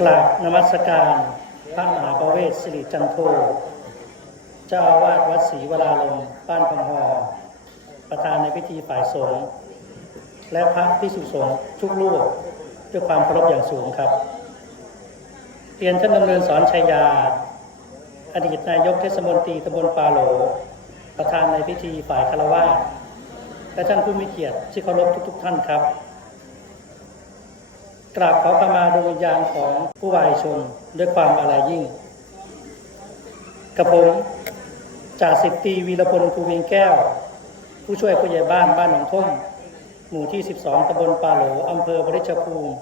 กราบนมัสการพระมหาประเวศสิริจันโทเจ้าอาวาสวัดศรีวราลมบ้านพังหอประธานในพิธีฝ่ายสงฆ์และพระพิสุสงฆ์ทุกรูปด้วยความเคารพอย่างสูงครับเรียนท่านดำเนินสอนชัยยา อดีตนายกเทศมนตรีตำบลปาโหล ประธานในพิธีฝ่ายคารวะและท่านผู้มีเกียรติที่เคารพทุกๆท่านครับ กราบขอขมาดวงวิญญาณของผู้วายชนด้วยความอาลัยยิ่ง กระผมจ่าสิบตรีวีรพลภูเวียงแก้ว ผู้ช่วยผู้ใหญ่บ้านบ้านหนองท่มหมู่ที่ 12ตำบลปาโหลอำเภอบริชภูมิ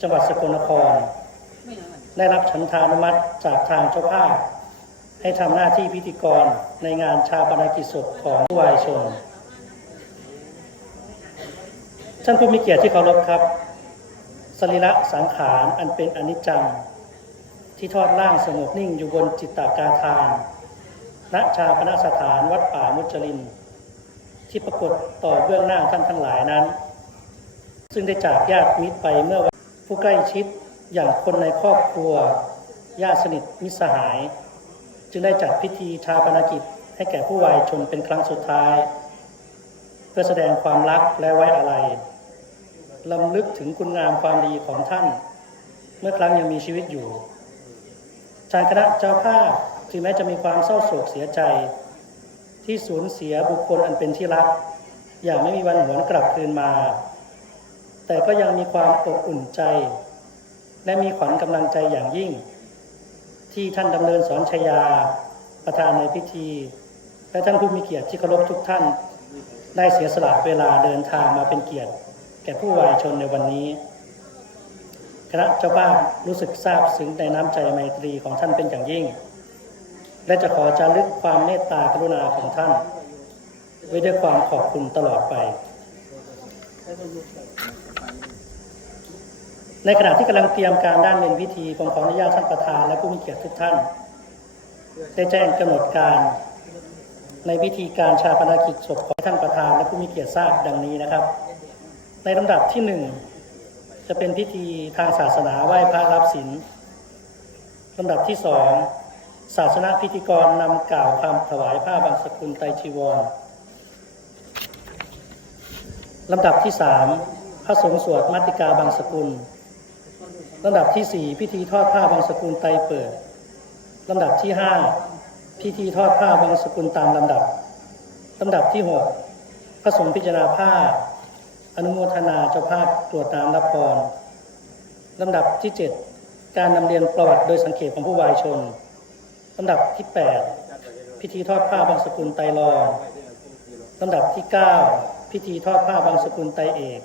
จังหวัดสกลนคร ได้รับฉันทานุมัติจากทางเจ้าภาพ ให้ทำหน้าที่พิธีกรในงานชาปนกิจศพของผู้วายชนท่านผู้มีเกียรติที่เคารพครับ สรีระสังขารอันเป็นอนิจจัง ที่ทอดล่างสงบนิ่งอยู่บนจิตตากาทานณชาปนสถานวัดป่ามุจลิน ที่ปรากฏต่อเบื้องหน้าท่านทั้งหลายนั้น ซึ่งได้จากญาติมิตรไปเมื่อผู้ใกล้ชิดอย่างคนในครอบครัว ญาติสนิทมิสหาย จึงได้จัดพิธีชาปนกิจให้แก่ผู้วายชนเป็นครั้งสุดท้าย เพื่อแสดงความรักและไว้อาลัย ลำลึกถึงคุณงามความดีของท่าน เมื่อครั้งยังมีชีวิตอยู่ทางคณะเจ้าภาพถึงแม้จะมีความเศร้าโศกเสียใจ ที่สูญเสียบุคคลอันเป็นที่รัก อย่างไม่มีวันหวนกลับคืนมา แต่ก็ยังมีความอบอุ่นใจ และมีขวัญกำลังใจอย่างยิ่ง ที่ท่านดำเนินสอนชยา ประธานในพิธี และท่านผู้มีเกียรติที่เคารพทุกท่าน ได้เสียสละเวลาเดินทางมาเป็นเกียรติ แก่ผู้วายชนในวันนี้ คณะเจ้าภาพรู้สึกซาบซึ้งในน้ำใจไมตรีของท่านเป็นอย่างยิ่ง และจะขอจารึกความเมตตากรุณาของท่าน ไว้ด้วยความขอบคุณตลอดไป ในขณะที่กำลังเตรียมการด้านเมนพิธีผมขออนุญาตท่านประธานและผู้มีเกียรติทุกท่าน ได้แจ้งกำหนดการในพิธีการชาปนกิจศพของท่านประธานและผู้มีเกียรติทราบดังนี้นะครับ ในลำดับที่หนึ่งจะเป็นพิธีทางศาสนาไหว้พระรับศีลลำดับที่สองศาสนาพิธีกรนำกล่าวคำถวายผ้าบางสกุลไตรจีวรลำดับที่สามพระสงฆ์สวดมัตติกาบางสกุลลำดับที่สี่พิธีทอดผ้าบางสกุลไตรเปิดลำดับที่ห้าพิธีทอดผ้าบางสกุลตามลำดับลำดับที่หกพระสงฆ์พิจารณาผ้า อนุโมทนาเจ้าภาพตรวจน้ำรับพรลำดับที่ 7 การนำเรียนประวัติโดยสังเขตของผู้วายชนลำดับที่ 8 พิธีทอดผ้าบางสกุลไตรรองลำดับที่ 9 พิธีทอดผ้าบางสกุลไตรเอก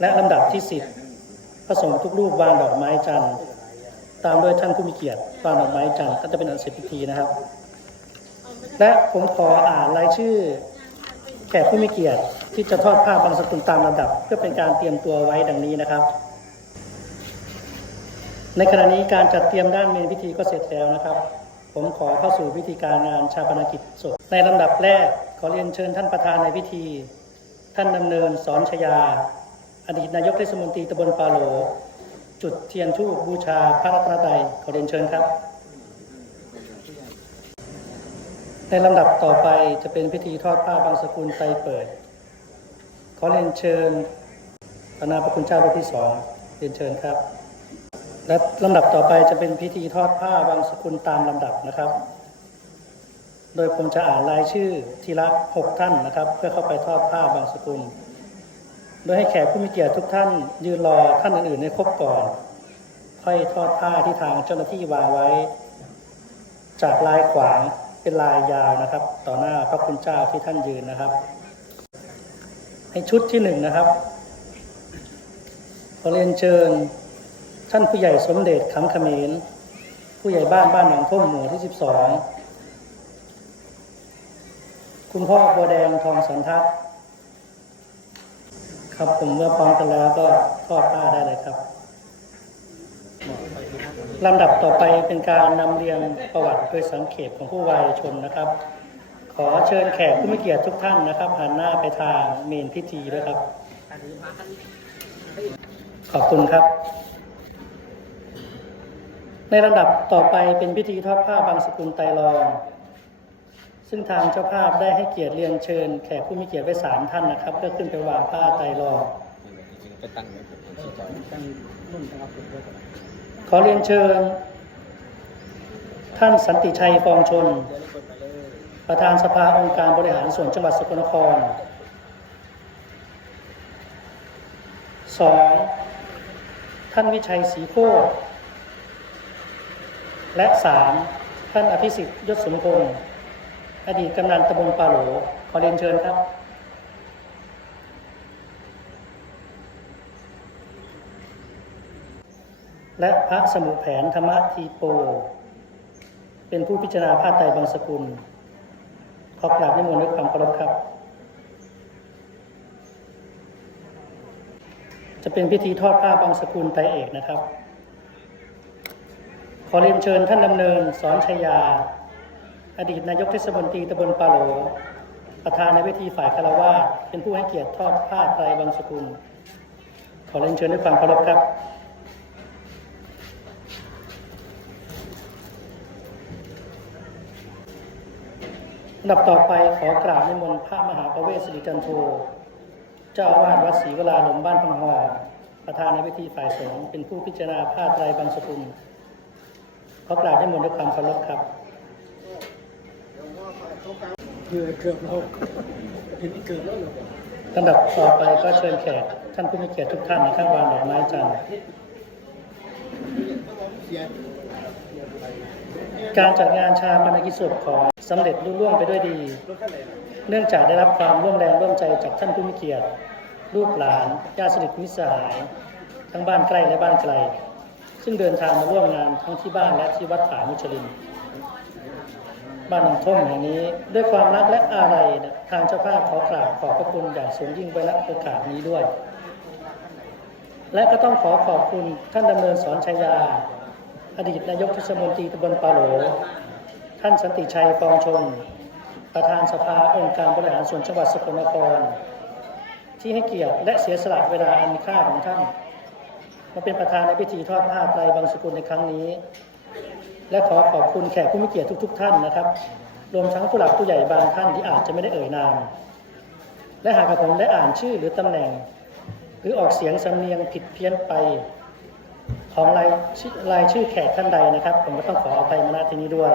และลำดับที่ 10พระสงฆ์ทุกรูปวางดอกไม้จันทร์ตามโดยท่านผู้มีเกียรติวางดอกไม้จันทร์ก็จะเป็นอันเสร็จพิธีนะครับ และผมขออ่านรายชื่อแขกผู้มีเกียรติ ที่จะทอดผ้าบางสกุลตามลำดับ เพื่อเป็นการเตรียมตัวไว้ดังนี้นะครับ ในขณะนี้การจัดเตรียมด้านเมนพิธีก็เสร็จแล้วนะครับ ผมขอเข้าสู่พิธีการงานชาปนกิจศพในลำดับแรก ขอเรียนเชิญท่านประธานในพิธี ท่านดำเนินสอนชยา อดีตนายกเทศมนตรีตำบลปาโหลจุดเทียนธูบูชาพระรัตนตรัยขอเรียนเชิญครับในลำดับต่อไปจะเป็นพิธีทอดผ้าบางสกุลไตเปิด อเรียนเชิญพระนาพระคุณเจ้ารูปที่สองเรียนเชิญครับ และลำดับต่อไปจะเป็นพิธีทอดผ้าบางสกุลตามลำดับนะครับ โดยผมจะอ่านรายชื่อทีละหกท่านนะครับ เพื่อเข้าไปทอดผ้าบางสกุล โดยให้แขกผู้มีเกียรติทุกท่าน ยืนรอท่านอื่นๆให้ครบก่อนค่อยทอดผ้าที่ทางเจ้าหน้าที่วางไว้ จากลายขวางเป็นลายยาวนะครับ ต่อหน้าพระคุณเจ้าที่ท่านยืนนะครับ ในชุดที่หนึ่งนะครับ ขอเรียนเชิญ ท่านผู้ใหญ่สมเด็จขำขมรผู้ใหญ่บ้านบ้านหนองท่มหมู่ที่สิบสองคุณพ่อบัวแดงทองสันทัศน์ครับผมเมื่อพร้อมกันแล้วก็ทอดผ้าได้เลยครับลำดับต่อไปเป็นการนำเรียงประวัติโดยสังเขตของผู้วายชนนะครับ ขอเชิญแขกผู้มีเกียรติทุกท่านนะครับหันหน้าไปทางเมนพิธีด้วยครับ ขอบคุณครับ ในลำดับต่อไปเป็นพิธีทอดผ้าบางสกุลไตรลอง ซึ่งทางเจ้าภาพได้ให้เกียรติเรียนเชิญ แขกผู้มีเกียรติไว้สามท่านนะครับ เพื่อขึ้นไปวางผ้าไตรลองจริงๆไปตั้งไว้ผมชี้จองขอเรียนเชิญ ท่านสันติชัยฟองชน ประธานสภาองค์การบริหารส่วนจังหวัดสกลนครสองท่านวิชัยศรีโคตรและสามท่านอภิสิทธิ์ยศสมพงศ์อดีตกำนันตำบลปาโหลขอเรียนเชิญครับและพระสมุแผนธรรมทีโป เป็นผู้พิจารณาผ้าไตรบางสกุล ขอกราบนิมนต์ด้วยความเคารพครับ จะเป็นพิธีทอดผ้าบางสกุลไตเอกนะครับ ขอเรียนเชิญท่านดำเนินสอนชยา อดีตนายกเทศมนตรีตำบลปาโหลประธานในเวทีฝ่ายคารวาเป็นผู้ให้เกียรติทอดผ้าไตรบางสกุล ขอเรียนเชิญด้วยความเคารพครับ ลำดับต่อไปขอกราบนิมนต์พระมหาประเวศสิริจันโท เจ้าอาวาสวัดศรีวราลมบ้านพังหอประธานในพิธีฝ่ายสงฆ์เป็นผู้พิจารณาผ้าไตรบางสกุลขอกราบนิมนต์ด้วยความเคารพครับเกือบเกือบเราเห็นเกือบแล้วเหรอลำดับต่อไปก็เชิญแขกท่านผู้มีเกียรติทุกท่านนะครับวางดอกไม้จันทร์ การจัดงานชาปนกิจศพของสำเร็จลุล่วงไปด้วยดี เนื่องจากได้รับความร่วมแรงร่วมใจจากท่านผู้มีเกียรติลูกหลานญาติสนิทมิตรสหาย ทั้งบ้านใกล้และบ้านไกล ซึ่งเดินทางมาร่วมงานทั้งที่บ้านและที่วัดผามุชลิน บ้านหนองท่มแห่งนี้ ด้วยความรักและอาลัยทางเจ้าภาพขอกราบขอบพระคุณอย่างสูงยิ่งไว้ณโอกาสนี้ด้วย และก็ต้องขอขอบคุณท่านดำเนินสอนชัยยา อดีตนายกเทศมนตรีตำบลปาโหล ท่านสันติชัยฟองชน ประธานสภาองค์การบริหารส่วนจังหวัดสกลนคร ที่ให้เกียรติและเสียสละเวลาอันมีค่าของท่าน มาเป็นประธานในพิธีทอดผ้าไตรบางสกุลในครั้งนี้ และขอขอบคุณแขกผู้มีเกียรติทุก ๆ ท่านนะครับ รวมทั้งผู้หลักผู้ใหญ่บางท่านที่อาจจะไม่ได้เอ่ยนาม และหากผมได้อ่านชื่อหรือตำแหน่ง หรือออกเสียงสำเนียงผิดเพี้ยนไป ของรายรายชื่อแขกท่านใดนะครับ ผมก็ต้องขออภัยมาณที่นี้ด้วย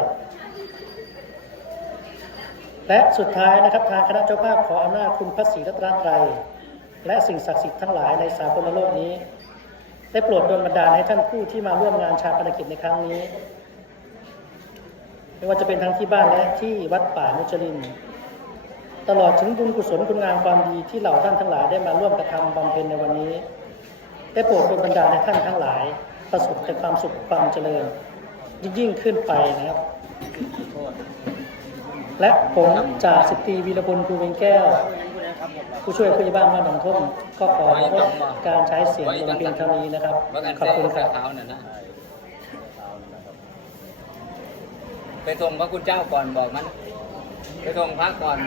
และสุดท้ายนะครับทางคณะเจ้าภาพขออำนาจคุณพระศรีรัตนตรัยและสิ่งศักดิ์สิทธิ์ทั้งหลายในสากลโลกนี้ ได้โปรดดลบันดาลให้ท่านผู้ที่มาร่วมงานชาปนกิจในครั้งนี้ ไม่ว่าจะเป็นทั้งที่บ้านและที่วัดป่ามุจลิน ตลอดถึงบุญกุศลคุณงามความดีที่เหล่าท่านทั้งหลายได้มาร่วมกระทำบำเพ็ญในวันนี้ ได้โปรดดลบันดาลให้ท่านทั้งหลาย ประสบแต่ความสุขความเจริญ ยิ่งยิ่งขึ้นไปนะครับ และผมจ่าสิบตรีวีรพลภูเวงแก้ว ผู้ช่วยผู้ใหญ่บ้านบ้านหนองทุ่มก็ขอการใช้เสียงลงเพียงเท่านี้นะครับ ขอบคุณครับเท้าน่ะนะไปส่งพระคุณเจ้าก่อนบอกมัน ไปส่งพระก่อน